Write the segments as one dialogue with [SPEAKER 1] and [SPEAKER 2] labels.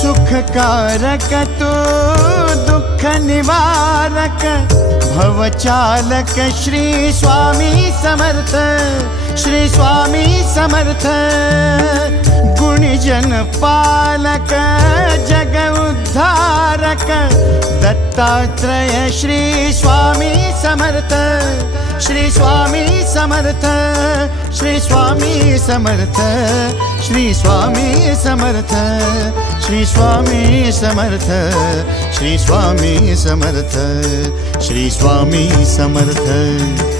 [SPEAKER 1] सुखकारक तू दुःख निवारक भवचालक श्री स्वामी समर्थ श्री स्वामी समर्थ गुणिजन पालक जग उद्धारक दत्तात्रय श्री स्वामी समर्थ श्री स्वामी समर्थ श्री स्वामी समर्थ श्री स्वामी समर्थ श्री स्वामी समर्थ श्री स्वामी समर्थ श्री स्वामी समर्थ।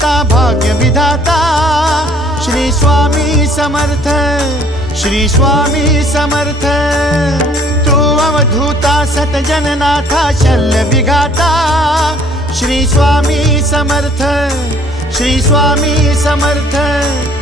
[SPEAKER 1] दिन भाग्य विधाता। श्री स्वामी समर्थ श्री स्वामी समर्थ। तू अवधूता सतजननाथा शल्य विघाता। श्री स्वामी समर्थ श्री स्वामी समर्थ श्री स्वामी समर्थ।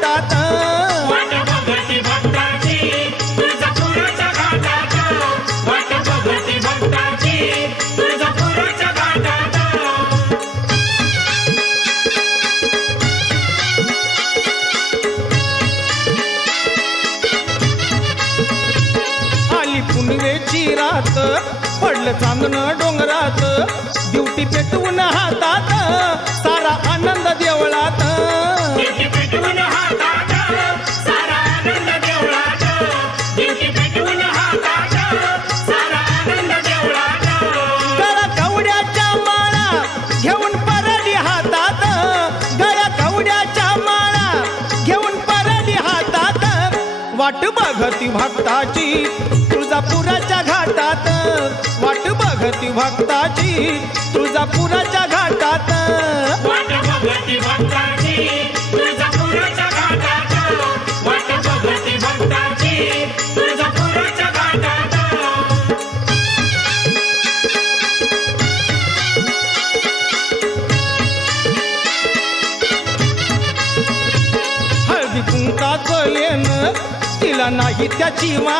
[SPEAKER 1] चांदण डोंगरात ड्युटी पेटवून हातात सारा आनंद देवळात. गळा कवड्याच्या माळा घेऊन परडी हातात. गळा कवड्याच्या माळा घेऊन परडी हातात. वाट बघती भक्ताची तुळजापुराच्या घाटात. बघती भक्ताची तुळजापुराच्या घाटात. हळदी कुंकाचं लेन तिला नाही त्याची मा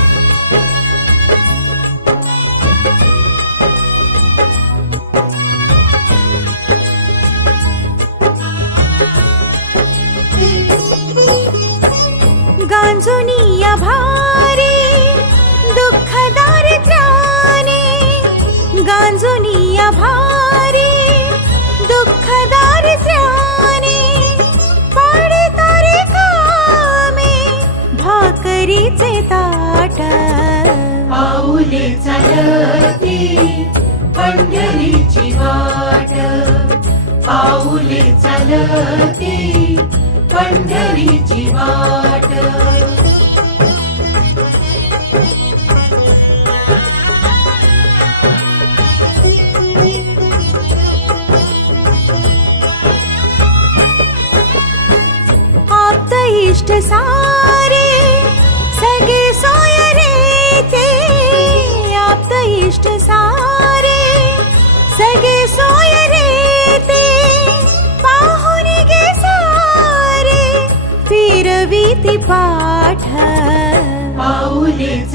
[SPEAKER 2] समजुनी भारी दुःख दारिद्र्याने गांजुनी भारी दुःख दारिद्र्याने पाडे तारे कामे भाकरीचे ताट. पाऊले चालते पंढरीची वाट. पाऊले चालते पंढरीची वाट.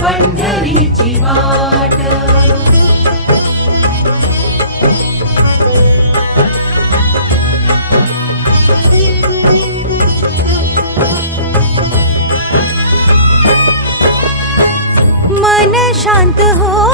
[SPEAKER 2] पंढरीची वाट. मन शांत होता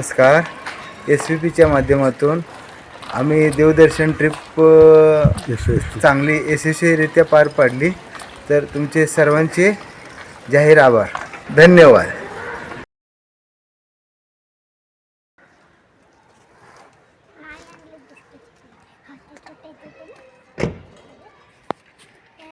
[SPEAKER 3] नमस्कार. एस व्ही पीच्या माध्यमातून आम्ही देवदर्शन ट्रिप चांगली यशस्वीरित्या पार पाडली. तर तुमचे सर्वांचे जाहीर आभार. धन्यवाद.